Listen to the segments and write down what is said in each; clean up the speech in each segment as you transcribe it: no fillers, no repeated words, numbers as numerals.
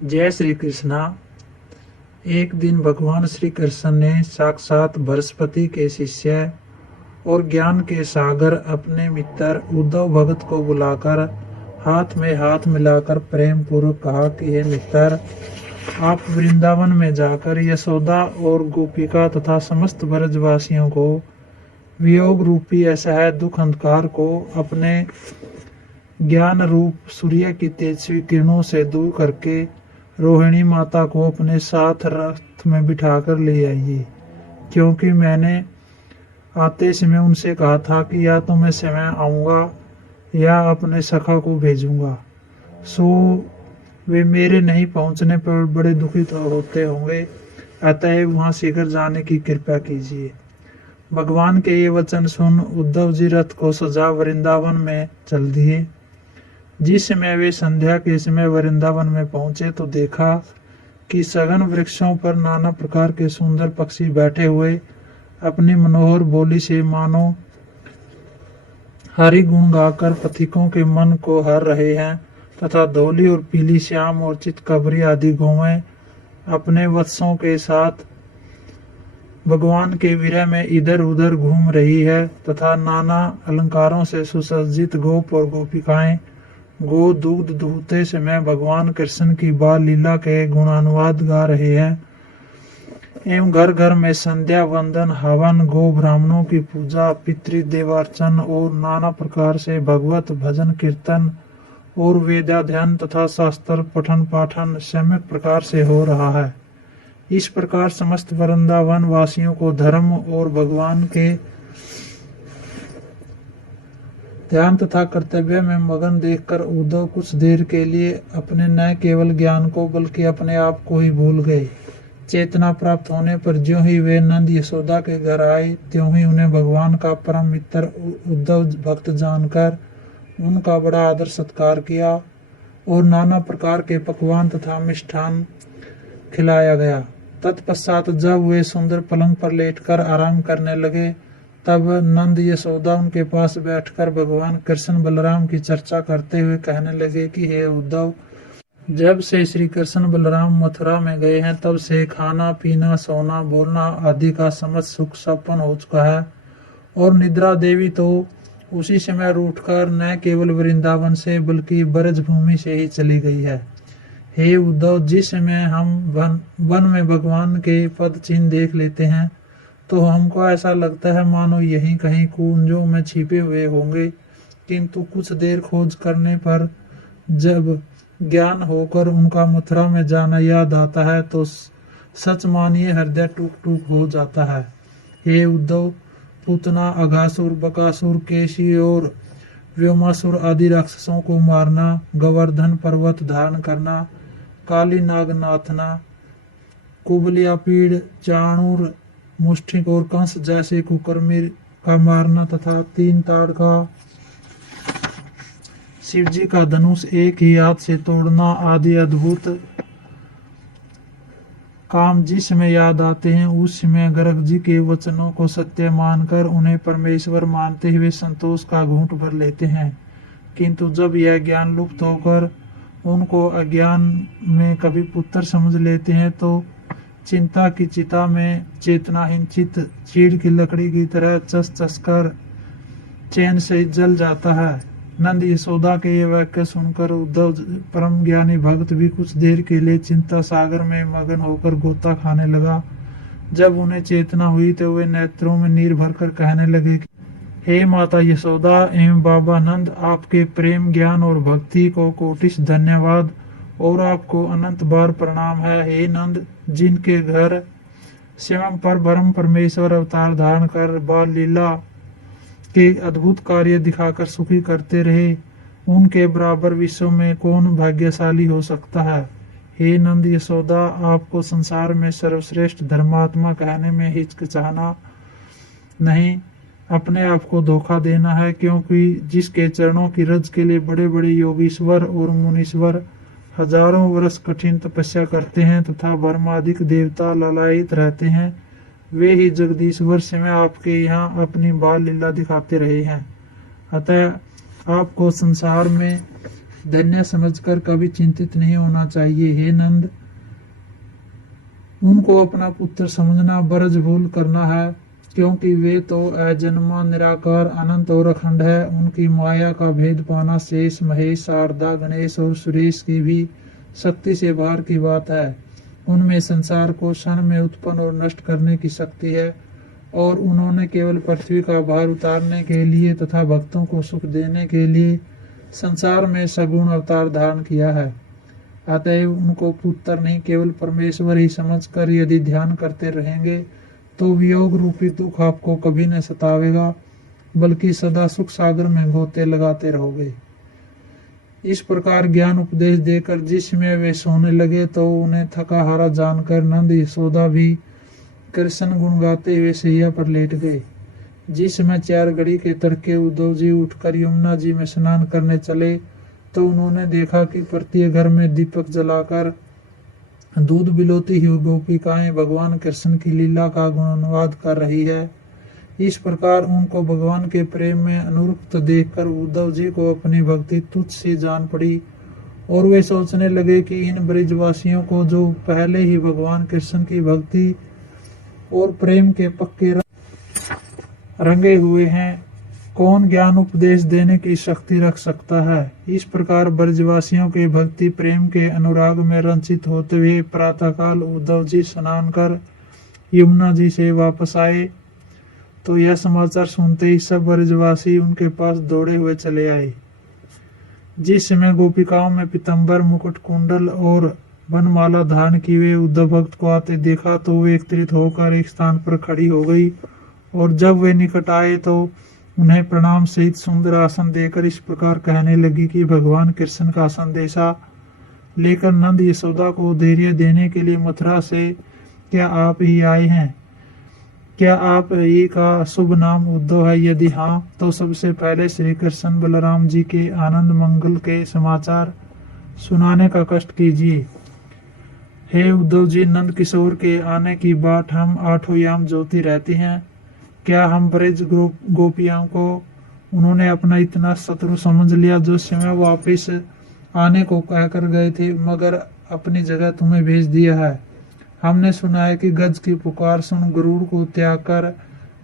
जय श्री कृष्णा। एक दिन भगवान श्री कृष्ण ने साक्षात बृहस्पति के शिष्य और ज्ञान के सागर अपने मित्र उद्धव भगत को बुलाकर हाथ में हाथ मिलाकर प्रेम पूर्वक कहा कि हे मित्र, आप वृंदावन में जाकर यशोदा और गोपिका तथा समस्त ब्रजवासियों को वियोग रूपी असह्य दुख अंधकार को अपने ज्ञान रूप सूर्य की तेजस्वी किरणों से दूर करके रोहिणी माता को अपने साथ रथ में बिठाकर ले आइए, क्योंकि मैंने आते समय उनसे कहा था कि या तो मैं समय आऊंगा या अपने सखा को भेजूंगा। सो वे मेरे नहीं पहुंचने पर बड़े दुखित होते होंगे, अतएव वहां शीघ्र जाने की कृपा कीजिए। भगवान के ये वचन सुन उद्धव जी रथ को सजा वृंदावन में चल दिए। जिस समय वे संध्या के समय वृंदावन में पहुंचे तो देखा कि सघन वृक्षों पर नाना प्रकार के सुंदर पक्षी बैठे हुए अपनी मनोहर बोली से मानो हरि गुण गाकर पथिकों के मन को हर रहे हैं, तथा धौली और पीली श्याम और चितकबरी आदि गौएं अपने वत्सों के साथ भगवान के विरह में इधर उधर घूम रही है, तथा नाना अलंकारों से सुसज्जित गोप और गोपिकाएं गो दूध दूहते समय भगवान कृष्ण की बाल लीला के गुणानुवाद गा रहे हैं, एवं घर घर में संध्या वंदन हवन गो ब्राह्मणों की पूजा पितृ देवार्चन और नाना प्रकार से भगवत भजन कीर्तन और वेदाध्ययन तथा शास्त्र पठन पाठन सम्यक प्रकार से हो रहा है। इस प्रकार समस्त वृंदावन वासियों को धर्म और भगवान के ध्यान तथा कर्तव्य में मगन देखकर उद्धव कुछ देर के लिए अपने न केवल ज्ञान को बल्कि अपने आप को ही भूल गए। चेतना प्राप्त होने पर ज्यों ही वे नंद यशोदा के घर आए, त्यों ही उन्हें भगवान का परम मित्र उद्धव भक्त जानकर उनका बड़ा आदर सत्कार किया और नाना प्रकार के पकवान तथा मिष्ठान खिलाया गया। तत्पश्चात जब वे सुंदर पलंग पर लेटकर आराम करने लगे, तब नंद यशोदा उनके पास बैठकर भगवान कृष्ण बलराम की चर्चा करते हुए कहने लगे कि हे उद्धव, जब से श्री कृष्ण बलराम मथुरा में गए हैं तब से खाना पीना सोना बोलना आदि का समस्त सुख संपन्न हो चुका है, और निद्रा देवी तो उसी समय उठकर न केवल वृंदावन से बल्कि ब्रज भूमि से ही चली गई है। हे उद्धव, जिस समय हम वन में भगवान के पद चिन्ह देख लेते हैं तो हमको ऐसा लगता है मानो यहीं कहीं कुंजों में छिपे हुए होंगे, किंतु कुछ देर खोज करने पर जब ज्ञान होकर उनका मथुरा में जाना याद आता है तो सच मानिए हृदय टूक टूक हो जाता है। हे उद्धव, पूतना अघासुर बकासुर केशी और व्योमासुर आदि राक्षसों को मारना, गोवर्धन पर्वत धारण करना, काली नाग नाथना, कुबलिया पीड़ चाणूर मुष्टिक और कंस जैसे कुकर्मी का मारना तथा 3 ताड़ का शिव जी का धनुष एक ही हाथ से तोड़ना आदि अद्भुत काम जिस समय याद आते हैं उस समय गर्ग जी के वचनों को सत्य मानकर उन्हें परमेश्वर मानते हुए संतोष का घूंट भर लेते हैं। किंतु जब यह ज्ञान लुप्त होकर उनको अज्ञान में कभी पुत्र समझ लेते हैं तो चिंता की चिता में चेतनाहीन चित्त चीड़ की लकड़ी की तरह चस चस कर चैन से जल जाता है। नंद यशोदा के ये वाक्य सुनकर उद्धव परम ज्ञानी भक्त भी कुछ देर के लिए चिंता सागर में मगन होकर गोता खाने लगा। जब उन्हें चेतना हुई तो वे नेत्रों में नीर भरकर कहने लगे, हे माता यशोदा एवं बाबा नंद, आपके प्रेम ज्ञान और भक्ति को कोटिश धन्यवाद और आपको अनंत बार प्रणाम है। हे नंद, जिनके घर स्वयं पर ब्रह्म परमेश्वर अवतार धारण कर बाल लीला के अद्भुत कार्य दिखाकर सुखी करते रहे, उनके बराबर विश्व में कौन भाग्यशाली हो सकता है। हे नंद यशोदा, आपको संसार में सर्वश्रेष्ठ धर्मात्मा कहने में हिचकिचाना नहीं, अपने आप को धोखा देना है, क्योंकि जिसके चरणों की रज के लिए बड़े बड़े योगीश्वर और मुनीश्वर हजारों वर्ष कठिन तपस्या करते हैं तथा ब्रह्मादिक देवता ललायित रहते हैं, वे ही जगदीश्वर समय आपके यहाँ अपनी बाल लीला दिखाते रहे हैं। अतः आपको संसार में धन्य समझकर कभी चिंतित नहीं होना चाहिए। हे नंद, उनको अपना पुत्र समझना बरज भूल करना है, क्योंकि वे तो अजन्मा, निराकार, अनंत और अखंड है। उनकी माया का भेद पाना शेष, महेश, शारदा, गणेश और सुरेश की भी शक्ति से बाहर की बात है। उनमें संसार को क्षण में उत्पन्न और नष्ट करने की शक्ति है, और उन्होंने केवल पृथ्वी का भार उतारने के लिए तथा भक्तों को सुख देने के लिए संसार में सगुण अवतार धारण किया है। अतएव उनको पुत्र नहीं, केवल परमेश्वर ही समझकर यदि ध्यान करते रहेंगे तो वियोग रूपी दुख आपको कभी न सतावेगा, बल्कि सदा सुख सागर में गोते लगाते रहोगे। इस प्रकार ज्ञान उपदेश देकर जिसमें वे सोने लगे तो उन्हें थका हारा जानकर नंद यशोदा भी कृष्ण गुण गाते हुए सैया पर लेट गए। जिस समय 4 घड़ी के तड़के उद्धव जी उठकर यमुना जी में स्नान करने चले तो उन्होंने देखा कि प्रत्येक घर में दीपक जलाकर दूध बिलोती हुई गोपिकाएं भगवान कृष्ण की लीला का गुणानुवाद कर रही है। इस प्रकार उनको भगवान के प्रेम में अनुरक्त देखकर उद्धव जी को अपनी भक्ति तुच्छ सी जान पड़ी, और वे सोचने लगे कि इन ब्रजवासियों को जो पहले ही भगवान कृष्ण की भक्ति और प्रेम के पक्के रंगे हुए हैं, कौन ज्ञान उपदेश देने की शक्ति रख सकता है। इस प्रकार ब्रजवासियों के भक्ति प्रेम के अनुराग में रंजित होते हुए प्रातःकाल उद्धव जी स्नान कर यमुना जी से वापस आए तो यह समाचार सुनते ही सब ब्रजवासी उनके पास दौड़े हुए चले आए। जिस समय गोपिकाओं में पीताम्बर, मुकुट, कुंडल और वनमाला धारण किए हुए उद्धव भक्त को आते देखा तो वे एकत्रित होकर एक स्थान पर खड़ी हो गई, और जब वे निकट आए तो उन्हें प्रणाम सहित सुंदर आसन देकर इस प्रकार कहने लगी कि भगवान कृष्ण का संदेशा लेकर नंद यशोदा को धैर्य देने के लिए मथुरा से क्या आप ही आए हैं? क्या आप ही का शुभ नाम उद्धव है? यदि हाँ, तो सबसे पहले श्री कृष्ण बलराम जी के आनंद मंगल के समाचार सुनाने का कष्ट कीजिए। हे उद्धव जी, नंद किशोर के आने की बाट हम 8 याम जोती रहती हैं। क्या हम ब्रज गोपियों को उन्होंने अपना इतना शत्रु समझ लिया जो समय वापिस आने को कहकर गए थे, मगर अपनी जगह तुम्हें भेज दिया है। हमने सुना है कि गज की पुकार सुन गरुड़ को त्याग कर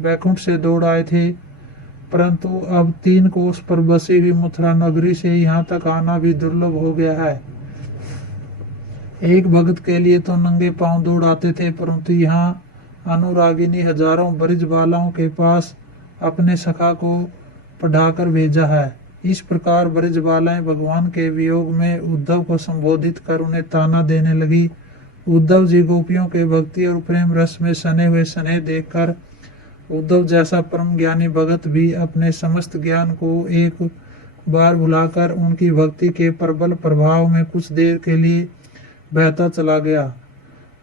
बैकुंठ से दौड़ आए थे, परंतु अब 3 कोस पर बसी हुई मथुरा नगरी से यहाँ तक आना भी दुर्लभ हो गया है। एक भगत के लिए तो नंगे पांव दौड़ आते थे, परंतु यहाँ अनुरागिनी हजारों ब्रजबालाओं के पास अपने सखा को पढ़ाकर भेजा है। इस प्रकार ब्रजबालाएं भगवान के वियोग में उद्धव को संबोधित कर उन्हें ताना देने लगी। उद्धव जी गोपियों के भक्ति और प्रेम रस में सने हुए स्नेह देखकर उद्धव जैसा परम ज्ञानी भगत भी अपने समस्त ज्ञान को एक बार भुलाकर उनकी भक्ति के प्रबल प्रभाव में कुछ देर के लिए बहता चला गया।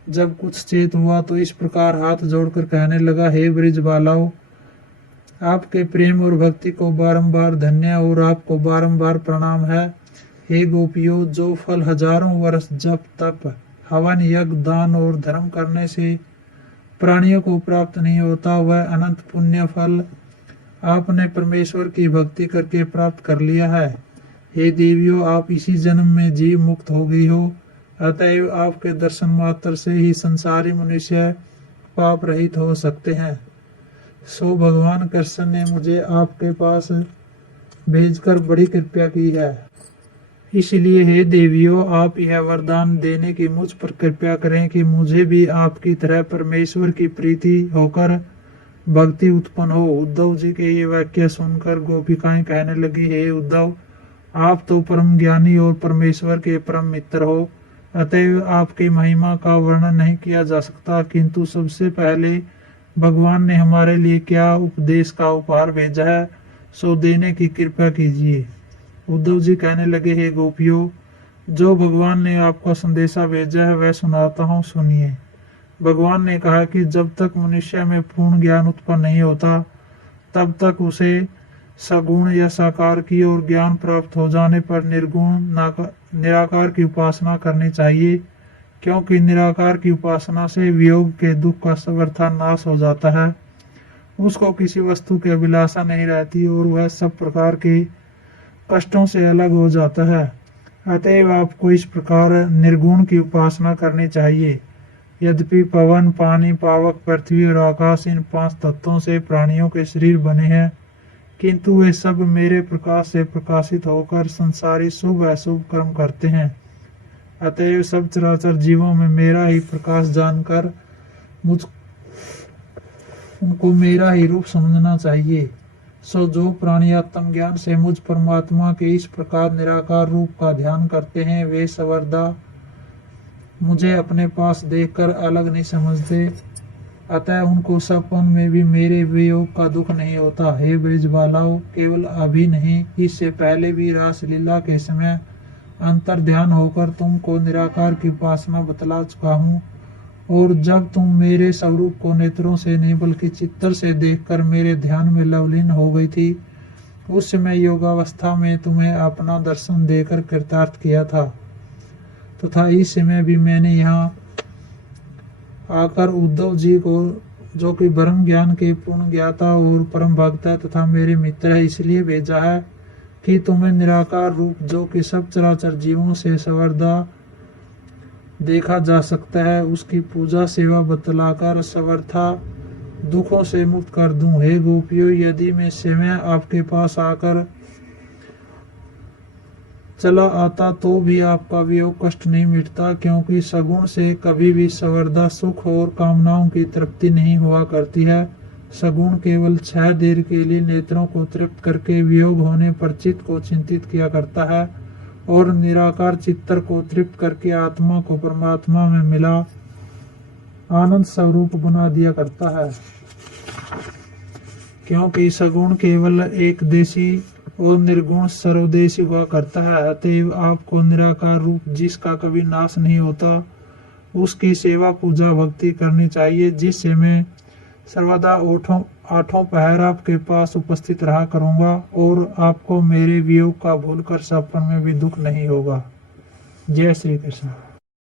जब कुछ चेत हुआ तो इस प्रकार हाथ जोड़कर कहने लगा, हे ब्रजबालाओं, आपके प्रेम और भक्ति को बारंबार धन्य और आपको बारंबार प्रणाम है। हे गोपियों, जो फल हजारों वर्ष जप तप हवन यज्ञ दान और धर्म करने से प्राणियों को प्राप्त नहीं होता, वह अनंत पुण्य फल आपने परमेश्वर की भक्ति करके प्राप्त कर लिया है। हे देवियों, आप इसी जन्म में जीव मुक्त हो गई हो, अतएव आपके दर्शन मात्र से ही संसारी मनुष्य पाप रहित हो सकते हैं। सो भगवान कृष्ण ने मुझे आपके पास भेजकर बड़ी कृपा की है। इसलिए हे देवियों, आप यह वरदान देने की मुझ पर कृपा करें कि मुझे भी आपकी तरह परमेश्वर की प्रीति होकर भक्ति उत्पन्न हो। उद्धव जी के ये वाक्य सुनकर गोपिकाएं कहने लगी, हे उद्धव, आप तो परम ज्ञानी और परमेश्वर के परम मित्र हो, अतएव आपकी महिमा का वर्णन नहीं किया जा सकता। किंतु सबसे पहले भगवान ने हमारे लिए क्या उपदेश का उपहार भेजा है, सो देने की कृपा कीजिए। उद्धव जी कहने लगे, हे गोपियों, जो भगवान ने आपको संदेशा भेजा है वह सुनाता हूँ, सुनिए। भगवान ने कहा कि जब तक मनुष्य में पूर्ण ज्ञान उत्पन्न नहीं होता तब तक उसे सगुण या साकार की और ज्ञान प्राप्त हो जाने पर निर्गुण निराकार की उपासना करनी चाहिए, क्योंकि निराकार की उपासना से वियोग के दुख का सर्वथा नाश हो जाता है। उसको किसी वस्तु की अभिलाषा नहीं रहती और वह सब प्रकार के कष्टों से अलग हो जाता है। अतएव आपको इस प्रकार निर्गुण की उपासना करनी चाहिए। यद्यपि पवन, पानी, पावक, पृथ्वी और आकाश इन 5 तत्वों से प्राणियों के शरीर बने हैं, किंतु वे सब मेरे प्रकाश से प्रकाशित होकर संसारी शुभ अशुभ कर्म करते हैं। अतएव सब चराचर जीवों में मेरा ही प्रकाश जानकर उनको मेरा ही रूप समझना चाहिए। सो जो प्राणी आत्म ज्ञान से मुझ परमात्मा के इस प्रकार निराकार रूप का ध्यान करते हैं, वे सर्वदा मुझे अपने पास देखकर अलग नहीं समझते। अतः उनको सपन में भी मेरे वियोग का दुख नहीं होता। हे ब्रजबालाओ, केवल अभी नहीं, इससे पहले भी रासलीला के समय अंतर ध्यान होकर तुमको निराकार की उपासना बतला चुका हूँ। और जब तुम मेरे स्वरूप को नेत्रों से नहीं बल्कि चित्तर से देखकर मेरे ध्यान में लवलीन हो गई थी, उस समय योगावस्था में तुम्हें अपना दर्शन देकर कृतार्थ किया था। तथा इस समय भी मैंने यहाँ आकर उद्धव जी को, जो कि ब्रह्म ज्ञान के पूर्ण ज्ञाता और परम भक्त है तथा मेरे मित्र है, इसलिए भेजा है कि तुम्हें निराकार रूप, जो कि सब चराचर जीवों से सर्वदा देखा जा सकता है, उसकी पूजा सेवा बतलाकर सर्वथा दुखों से मुक्त कर दूं। हे गोपियों, यदि मैं समय आपके पास आकर चला आता तो भी आपका वियोग कष्ट नहीं मिटता, क्योंकि सगुण से कभी भी सर्वदा सुख और कामनाओं की तृप्ति नहीं हुआ करती है। सगुण केवल क्षण देर के लिए नेत्रों को तृप्त करके वियोग होने पर चित्त को चिंतित किया करता है, और निराकार चित्तर को तृप्त करके आत्मा को परमात्मा में मिला आनंद स्वरूप बना दिया करता है। क्योंकि सगुण केवल एक देशी और निर्गुण सर्वदेशी हुआ करता है। अतएव आपको निराकार रूप, जिसका कभी नाश नहीं होता, उसकी सेवा पूजा भक्ति करनी चाहिए, जिससे मैं सर्वदा आठों पहर आपके पास उपस्थित रहा करूंगा और आपको मेरे वियोग का भूलकर सपन में भी दुख नहीं होगा। जय श्री कृष्ण।